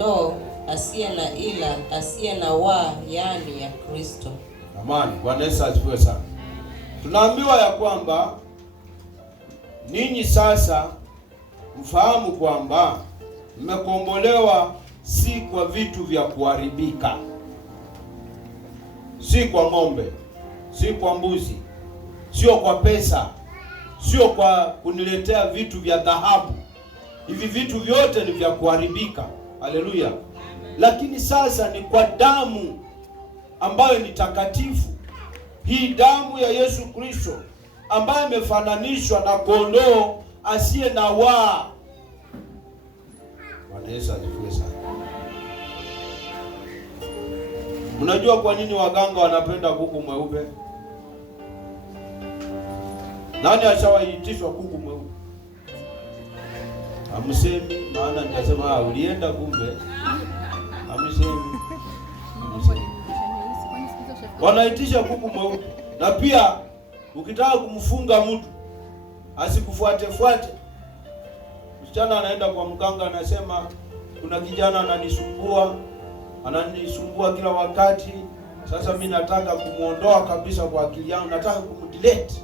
kondoo asiye na ila, asiye na waa, yaani ya Kristo. Amani. Bwana Yesu asifiwe sana. Tunaambiwa ya kwamba ninyi sasa mfahamu kwamba mmekombolewa si kwa vitu vya kuharibika, si kwa ng'ombe, si kwa mbuzi, sio kwa pesa, sio kwa kuniletea vitu vya dhahabu. Hivi vitu vyote ni vya kuharibika. Haleluya. Lakini sasa ni kwa damu ambayo ni takatifu. Hii damu ya Yesu Kristo ambayo imefananishwa na kondoo asiye na waa. Bwana Yesu asifiwe sana. Unajua kwa nini waganga wanapenda kuku mweupe? Nani ashawaitishwa kuku mweupe? Hamsemi, maana nitasema ulienda kumbe. Hamsemi. Wanaitisha kuku mweupe. Na pia ukitaka kumfunga mtu asikufuate, msichana anaenda kwa mganga, anasema kuna kijana ananisumbua kila wakati. Sasa mimi nataka kumuondoa kabisa kwa akili yangu, nataka kumdelete.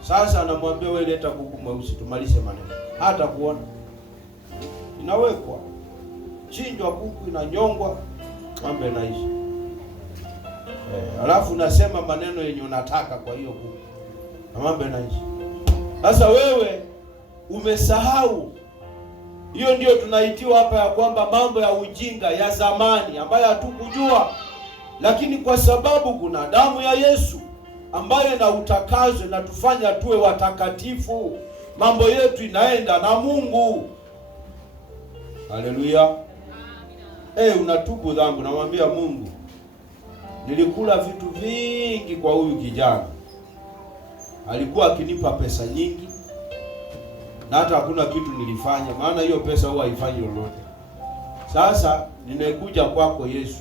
Sasa anamwambia wewe, leta kuku mweusi tumalize maneno. Hata kuona inawekwa, chinjwa kuku, inanyongwa, mambo yanaisha. Alafu unasema maneno yenye unataka kwa hiyo kuku, na mambo yanaisha. Sasa wewe umesahau. Hiyo ndio tunaitiwa hapa ya kwamba mambo ya ujinga ya zamani ambayo hatukujua, lakini kwa sababu kuna damu ya Yesu ambayo na utakazo na tufanya tuwe watakatifu, mambo yetu inaenda na Mungu. Haleluya. Unatubu dhambi, namwambia Mungu, nilikula vitu vingi kwa huyu kijana, alikuwa akinipa pesa nyingi na hata hakuna kitu nilifanya, maana hiyo pesa huwa haifanyi lolote. Sasa nimekuja kwako Yesu,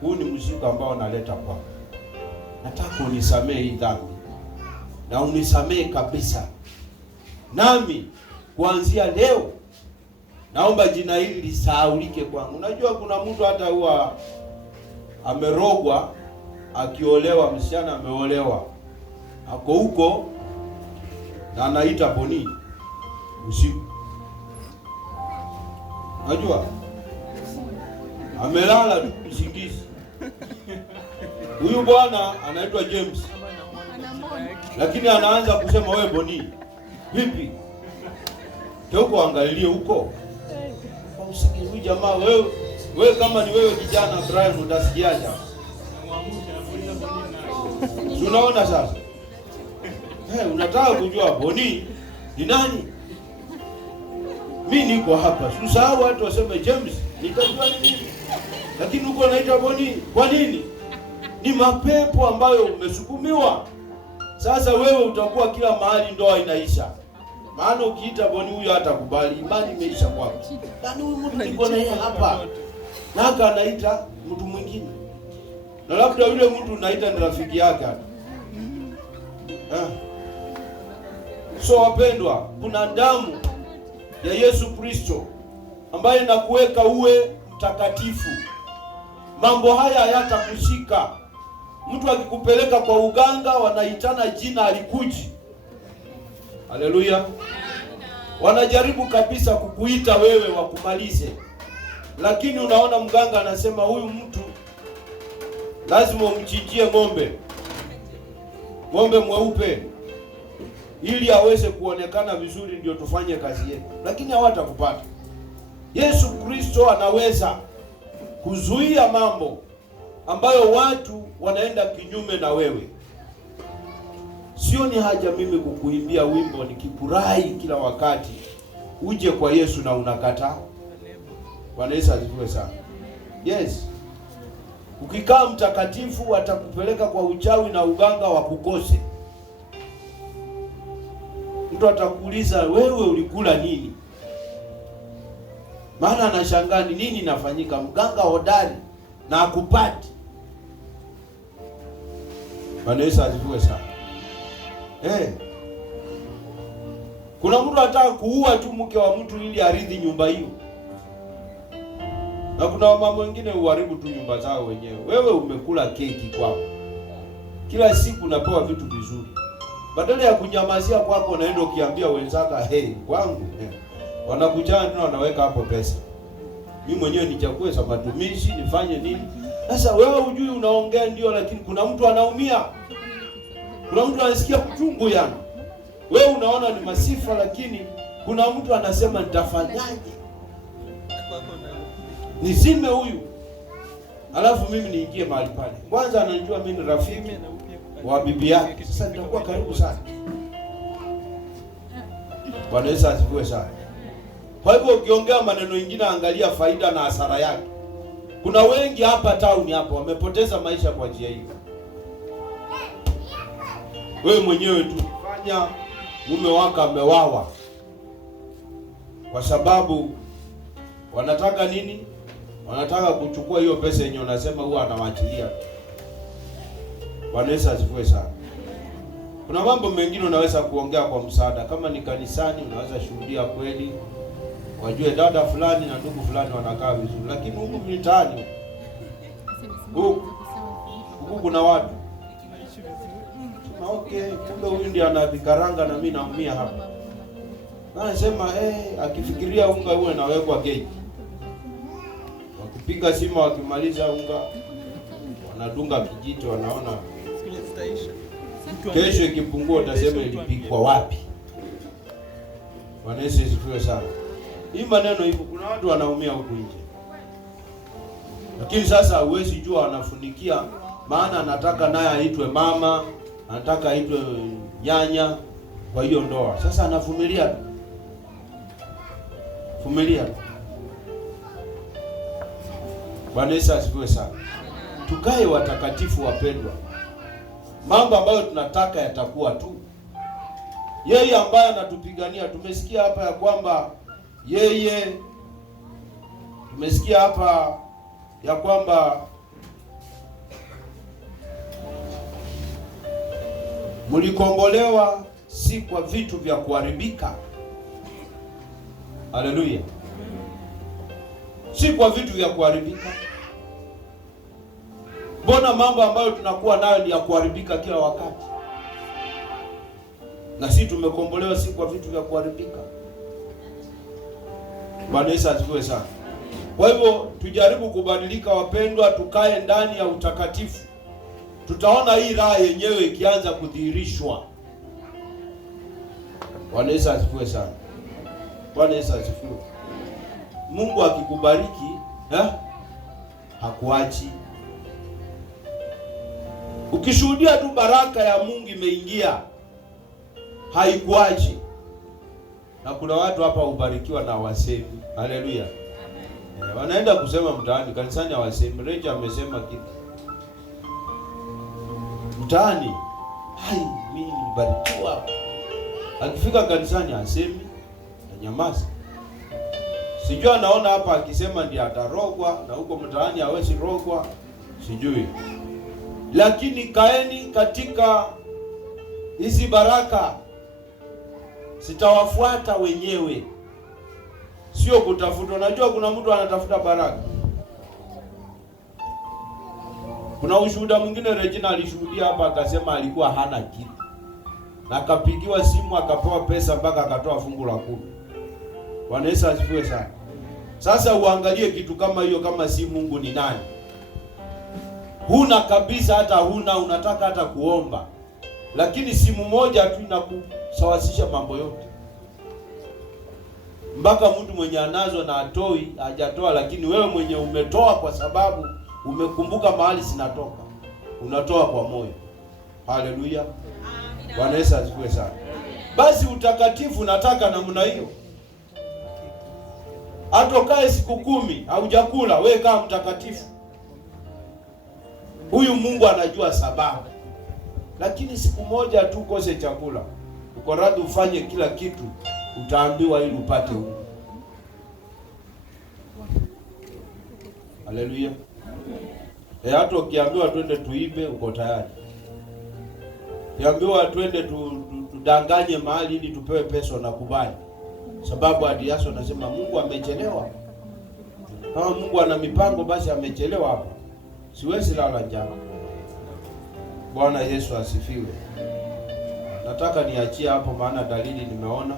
huu ni mzigo ambao naleta kwako. Nataka unisamehe hii dhambi, na unisamehe kabisa. Nami kuanzia leo naomba jina hili lisahaulike kwangu. Unajua kuna mtu hata huwa amerogwa akiolewa, msichana ameolewa, ako huko na anaita Boni usiku. Unajua amelala tu usingizi. Huyu bwana anaitwa James, lakini anaanza kusema wewe Boni, vipi? Huko angalie huko. Msikie huyu jamaa, wewe kama ni wewe kijana Brian utasikiaje? Unaona sasa? Unataka kujua Boni ni nani? Mimi niko hapa. Usisahau watu waseme James, nitajua ni nini. Lakini uko naita Boni. Kwa nini? Ni mapepo ambayo umesukumiwa. Sasa wewe utakuwa kila mahali ndoa inaisha. Maana ukiita Boni huyo hatakubali, imani imeisha kwako. Yaani huyu mtu niko na yeye hapa. Naka anaita mtu mwingine. Na labda yule mtu unaita ni rafiki yake. So wapendwa, kuna damu ya Yesu Kristo ambayo inakuweka uwe mtakatifu. Mambo haya hayatakushika. Mtu akikupeleka kwa uganga wanaitana jina alikuji. Haleluya. Wanajaribu kabisa kukuita wewe wakumalize. Lakini unaona mganga anasema huyu mtu lazima umchinjie ng'ombe mweupe ili aweze kuonekana vizuri, ndio tufanye kazi yetu. Lakini hawatakupata. Yesu Kristo anaweza kuzuia mambo ambayo watu wanaenda kinyume na wewe. Sio ni haja mimi kukuimbia wimbo nikifurahi kila wakati uje kwa Yesu na unakataa. Bwana Yesu asifiwe sana. Yes. Ukikaa mtakatifu watakupeleka kwa uchawi na uganga wakukose. Mtu atakuuliza wewe ulikula nini? Maana anashangaa ni nini inafanyika, mganga hodari na akupati. Bwana Yesu asifiwe sana. Kuna mtu anataka kuua tu mke wa mtu ili aridhi nyumba hiyo. Na kuna wamama wengine uharibu tu nyumba zao wenyewe. Wewe umekula keki kwako, kila siku unapewa vitu vizuri, badala ya kunyamazia kwako unaenda ukiambia wenzako kwangu wanakujana tena wanaweka hapo pesa. Mimi mwenyewe nichakue za matumishi nifanye nini? Sasa wewe hujui, unaongea ndio, lakini kuna mtu anaumia, kuna mtu anasikia kuchungu yani. Wewe unaona ni masifa, lakini kuna mtu anasema nitafanyaje nizime huyu, alafu mimi niingie mahali pale. Kwanza anajua mimi ni rafiki wa bibi yake, sasa nitakuwa karibu sana. Bwana Yesu asifiwe sana. Kwa hivyo ukiongea maneno mengine, angalia faida na hasara yake. Kuna wengi hapa town hapa wamepoteza maisha kwa njia hii. Wewe mwenyewe tu fanya mume wako amewawa kwa sababu wanataka nini? Wanataka kuchukua hiyo pesa yenye unasema huwa anawaachilia. Bwana Yesu asifiwe sana. Kuna mambo mengine unaweza kuongea kwa msaada, kama ni kanisani unaweza shuhudia kweli, wajue dada fulani na ndugu fulani wanakaa vizuri, lakini huku mitaani huku kuna watu okay, kumbe huyu ndiye anavikaranga na mimi naumia hapa. Anasema akifikiria unga uwe nawekwa gate. Wakipiga simu wakimaliza unga wanadunga kijiti, wanaona kesho ikipungua utasema ilipikwa wapi. Bwana Yesu asifiwe sana. Hii maneno hivyo, kuna watu wanaumia huku nje. Lakini sasa huwezi jua wanafunikia, maana anataka naye aitwe mama, anataka aitwe nyanya kwa hiyo ndoa. Sasa anavumilia tu. Vumilia. Bwana Yesu asifiwe sana. Tukae watakatifu wapendwa. Mambo ambayo tunataka yatakuwa tu. Yeye ambaye anatupigania, tumesikia hapa ya kwamba tumesikia hapa ya kwamba mlikombolewa si kwa vitu vya kuharibika. Haleluya. Si kwa vitu vya kuharibika. Mbona mambo ambayo tunakuwa nayo ni ya kuharibika kila wakati? Na sisi tumekombolewa si kwa vitu vya kuharibika. Bwana Yesu asifiwe sana. Kwa hivyo tujaribu kubadilika wapendwa, tukae ndani ya utakatifu. Tutaona hii raha yenyewe ikianza kudhihirishwa. Bwana Yesu asifiwe sana. Bwana Yesu asifiwe. Mungu akikubariki, hakuachi. Ukishuhudia tu baraka ya Mungu imeingia, haikuachi. Na kuna watu hapa ubarikiwa na wasemi. Haleluya. Wanaenda kusema mtaani, kanisani hawasemi. Reja amesema kitu mtaani, mimi nilibarikiwa. Akifika kanisani hasemi, na nyamaza. Sijui anaona hapa akisema ndiye atarogwa, na huko mtaani hawezi rogwa, sijui. Lakini kaeni katika hizi baraka, sitawafuata wenyewe, sio kutafuta. Unajua kuna mtu anatafuta baraka. Kuna ushuhuda mwingine Regina alishuhudia hapa, akasema alikuwa hana kitu, na akapigiwa simu akapewa pesa mpaka akatoa fungu la 10. Bwana Yesu asifiwe sana. Sasa uangalie kitu kama hiyo, kama si Mungu ni nani? Huna kabisa, hata huna, unataka hata kuomba, lakini simu moja tu inakusawasisha mambo yote. Mpaka mtu mwenye anazo na atoi, hajatoa, lakini wewe mwenye umetoa kwa sababu umekumbuka mahali sinatoka, unatoa kwa moyo. Haleluya. Bwana Yesu asifiwe sana. Basi utakatifu nataka namna hiyo. Atokae siku 10 haujakula, wewe kama mtakatifu. Huyu Mungu anajua sababu. Lakini siku moja tu kose chakula, uko radhi ufanye kila kitu, utaambiwa ili upate huu. Haleluya. Hata ukiambiwa twende tuibe, uko tayari. Ukiambiwa twende tudanganye mahali ili tupewe pesa, na kubali. Sababu hadi Yesu anasema Mungu amechelewa. Kama Mungu ana mipango, basi amechelewa hapa, siwezi lala njaa. Bwana Yesu asifiwe. Nataka niachie hapo, maana dalili nimeona.